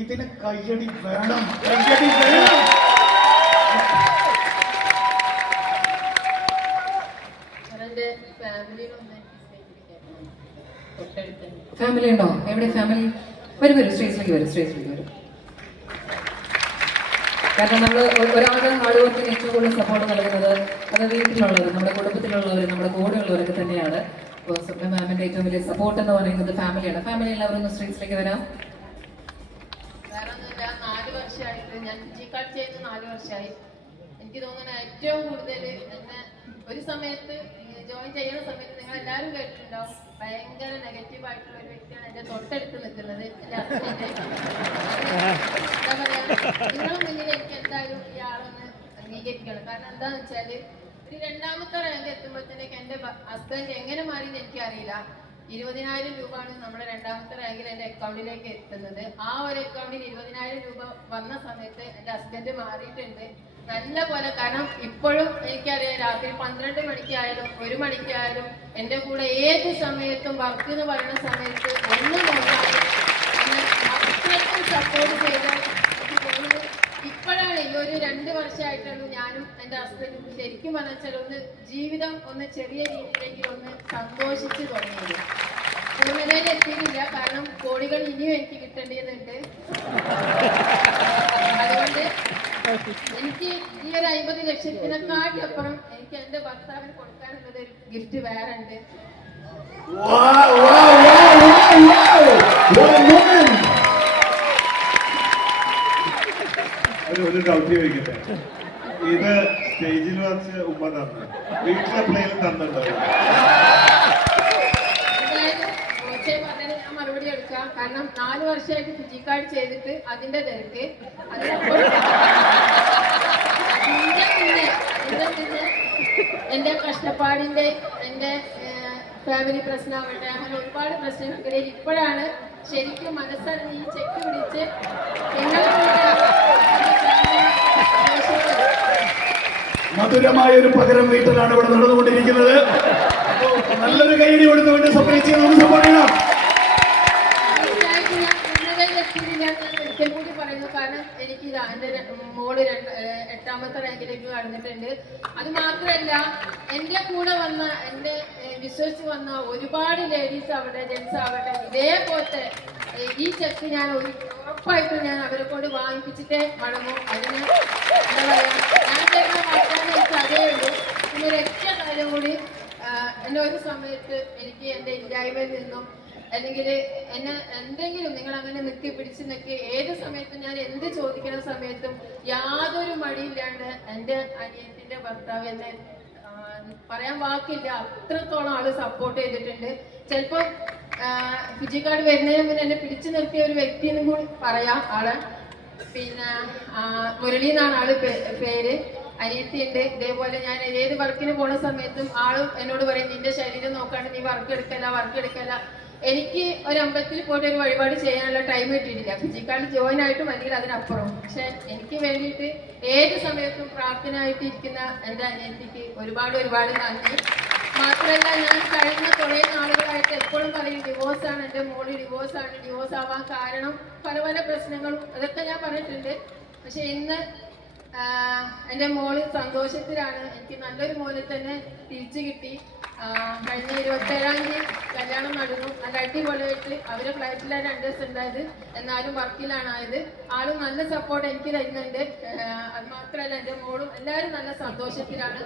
ഇതിന് കയ്യടി വേണം, കയ്യടി വേണം. ഫാമിലി ഉണ്ടോ? എവിടെ ഫാമിലി? വരും വരും, സ്റ്റേജിലേക്ക് വരും, സ്റ്റേജിലേക്ക് വരും. കാരണം നമ്മൾ ഒരാളുടെ ഹാർഡ് വർക്കിന് ഏറ്റവും കൂടുതൽ സപ്പോർട്ട് നൽകുന്നത് അത് വീട്ടിലുള്ളവർ, നമ്മുടെ കുടുംബത്തിലുള്ളവർ, നമ്മുടെ കൂടെയുള്ളവരൊക്കെ തന്നെയാണ്. അപ്പോൾ സ്വപ്ന മാമിന്റെ ഏറ്റവും വലിയ സപ്പോർട്ട് എന്ന് പറയുന്നത് ഫാമിലിയാണ്. ഫാമിലി എല്ലാവരും ഒന്ന് സ്റ്റേജിലേക്ക് വരാം. വേറെ ഒന്നുമില്ല, 4 വർഷമായിട്ട് ഞാൻ ഫിജിക്കാർഡ് ചെയ്യുന്ന 4 വർഷമായി. എനിക്ക് തോന്നുന്നത് ഏറ്റവും കൂടുതൽ എന്നെ ഒരു സമയത്ത് ജോയിൻ ചെയ്യുന്ന സമയത്ത് നിങ്ങൾ എല്ലാവരും കേട്ടിട്ടുണ്ടാവും, ഭയങ്കര നെഗറ്റീവ് ആയിട്ടുള്ള ഒരു വ്യക്തിയാണ് എൻ്റെ തൊട്ടടുത്ത് നിൽക്കുന്നത്, എൻ്റെ ഹസ്ബൻഡ്. എന്താ പറയാ, നിങ്ങളുടെ മുന്നിൽ എനിക്ക് എന്തായാലും ഈ ആളൊന്ന് അംഗീകരിക്കണം. കാരണം എന്താന്ന് വെച്ചാല് ഒരു 2ാമത്തെ റാങ്ക് എത്തുമ്പോഴത്തേക്ക് എൻ്റെ ഹസ്ബൻഡ് എങ്ങനെ മാറിയെന്ന് എനിക്കറിയില്ല. 20,000 രൂപയാണ് നമ്മുടെ 2ാമത്തെ റാങ്കിൽ എൻ്റെ അക്കൗണ്ടിലേക്ക് എത്തുന്നത്. ആ ഒരു അക്കൗണ്ടിൽ 20,000 രൂപ വന്ന സമയത്ത് എൻ്റെ ഹസ്ബൻഡ് മാറിയിട്ടുണ്ട് നല്ല പോലെ. കാരണം ഇപ്പോഴും എനിക്കറിയാം, രാത്രി 12 മണിക്കായാലും 1 മണിക്കായാലും എൻ്റെ കൂടെ ഏത് സമയത്തും വർക്ക് എന്ന് പറയുന്ന സമയത്ത് ഒന്നും നോക്കാതെ അത്രയ്ക്കും സപ്പോർട്ട് ചെയ്ത ഇപ്പോഴാണ് ഈ ഒരു 2 വർഷമായിട്ടുള്ളൂ ഞാനും എൻ്റെ ഹസ്ബൻഡും ശരിക്കും പറഞ്ഞാൽ ഒന്ന് ജീവിതം ഒന്ന് ചെറിയ രീതിയിലേക്ക് ഒന്ന് സന്തോഷിച്ച് തുടങ്ങിയത്. പൂർണ്ണതയിൽ എത്തിയിട്ടില്ല, കാരണം കോടികൾ ഇനിയും എനിക്ക് കിട്ടേണ്ടതുണ്ട്. അതുകൊണ്ട് എനിക്ക് ഈ ഒരു 50 ലക്ഷത്തിനെക്കാട്ടപ്പുറം എനിക്ക് എൻ്റെ ഭർത്താവിന് കൊടുക്കാനുള്ളത് ഒരു ഗിഫ്റ്റ് വേറെ ഉണ്ട്. ഒരു ഡൗട്ട് ചോദിക്കട്ടെ, ഇത് സ്റ്റേജിൽ വെച്ച് ഉമ്മ തന്നു, വീട്ടിലെപ്പോഴേലും തന്നിട്ടുണ്ടോ? ഞാൻ മറുപടി എടുക്കാം. കാരണം 4 വർഷമായിട്ട് ഫിജിക്കാർഡ് ചെയ്തിട്ട് അതിന്റെ തിരക്ക്, പിന്നെ എന്റെ കഷ്ടപ്പാടിന്റെ, എന്റെ ഫാമിലി പ്രശ്നമാവട്ടെ, അങ്ങനെ ഒരുപാട് പ്രശ്നങ്ങൾക്കിടയിൽ ഇപ്പോഴാണ് ശരിക്കും മനസ്സറിഞ്ഞ് ഈ ചെക്ക് പിടിച്ച് മധുരമായ ഒരു പകരം വീട്ടിലാണ് ഇവിടെ നടന്നുകൊണ്ടിരിക്കുന്നത്. നല്ലൊരു കൈയടി കൊടുത്തുകൊണ്ട് സപ്പോർട്ട് ചെയ്യണം. ഒരിക്കൽ കൂടി പറയുന്നു. കാരണം എനിക്ക് എൻ്റെ മോള് 8ാമത്തെ റാങ്കിലേക്ക് കടന്നിട്ടുണ്ട്. അത് മാത്രമല്ല, എൻ്റെ കൂടെ വന്ന, എൻ്റെ വിശ്വസിച്ച് വന്ന ഒരുപാട് ലേഡീസ് ആവട്ടെ, ജെൻസ് ആവട്ടെ, ഇതേപോലത്തെ ഈ ചെക്ക് ഞാൻ ഉറപ്പായിട്ടും ഞാൻ അവരെ കൊണ്ട് വാങ്ങിപ്പിച്ചിട്ടേ മടങ്ങും. അതിന് എന്താ പറയുക, ഞാൻ തരുന്ന വാഗ്ദാനം എനിക്ക് അതേ ഉള്ളൂ. പിന്നെ ഒരു ഒറ്റ കാര്യം കൂടി, എന്നെ ഒരു സമയത്ത് എനിക്ക് എൻ്റെ ഇല്ലായ്മയിൽ നിന്നും അല്ലെങ്കിൽ എന്നെ എന്തെങ്കിലും നിങ്ങൾ അങ്ങനെ പിടിച്ച് നിൽക്കി ഏത് സമയത്തും ഞാൻ എന്ത് ചോദിക്കുന്ന സമയത്തും യാതൊരു മടിയില്ലാണ്ട് എൻ്റെ അനിയത്തിൻ്റെ ഭർത്താവ് എന്നെ പറയാൻ വാക്കില്ല, അത്രത്തോളം ആള് സപ്പോർട്ട് ചെയ്തിട്ടുണ്ട്. ചിലപ്പോൾ ഫിജിക്കാർഡ് വരുന്നതിന് മുന്നേ എന്നെ പിടിച്ചു നിർത്തിയ ഒരു വ്യക്തിയെന്നും കൂടി പറയാം ആള്. പിന്നെ മുരളി എന്നാണ് ആള് പേര്. അനിയത്തിയുണ്ട്. ഇതേപോലെ ഞാൻ ഏത് വർക്കിന് പോണ സമയത്തും ആളും എന്നോട് പറയും, നിന്റെ ശരീരം നോക്കാണ്ട് നീ വർക്ക് എടുക്കല്ല. എനിക്ക് ഒരു അമ്പലത്തിൽ പോയിട്ട് ഒരു വഴിപാട് ചെയ്യാനുള്ള ടൈം കിട്ടിയിട്ടില്ല, ഫിജിക്കാർഡ് ജോയിൻ ആയിട്ടും അല്ലെങ്കിൽ അതിനപ്പുറം. പക്ഷെ എനിക്ക് വേണ്ടിയിട്ട് ഏത് സമയത്തും പ്രാർത്ഥനയായിട്ട് ഇരിക്കുന്ന എൻ്റെ അനിയത്തിക്ക് ഒരുപാട് നന്ദി. മാത്രമല്ല, ഞാൻ കഴിഞ്ഞ കുറേ നാളുകളായിട്ട് എപ്പോഴും പറയും, ഡിവോഴ്സാണ്, എൻ്റെ മോള് ഡിവോഴ്സ് ആവാൻ കാരണം പല പ്രശ്നങ്ങളും, അതൊക്കെ ഞാൻ പറഞ്ഞിട്ടുണ്ട്. പക്ഷെ ഇന്ന് എൻ്റെ മോള് സന്തോഷത്തിലാണ്. എനിക്ക് നല്ലൊരു മോനെ തന്നെ തിരിച്ചു കിട്ടി. കഴിഞ്ഞ 27-ാം തീയതി കല്യാണം നടന്നു. നല്ല അടിപൊളിയായിട്ട് അവരെ ഫ്ലൈറ്റിലാണ് 2 ദിവസം ഉണ്ടായത്, എന്നാലും വർക്കിലാണ് ആയത്. ആളും നല്ല സപ്പോർട്ട് എനിക്ക് തരുന്നുണ്ട്. അത് മാത്രമല്ല, എൻ്റെ മോളും എല്ലാവരും നല്ല സന്തോഷത്തിലാണ്.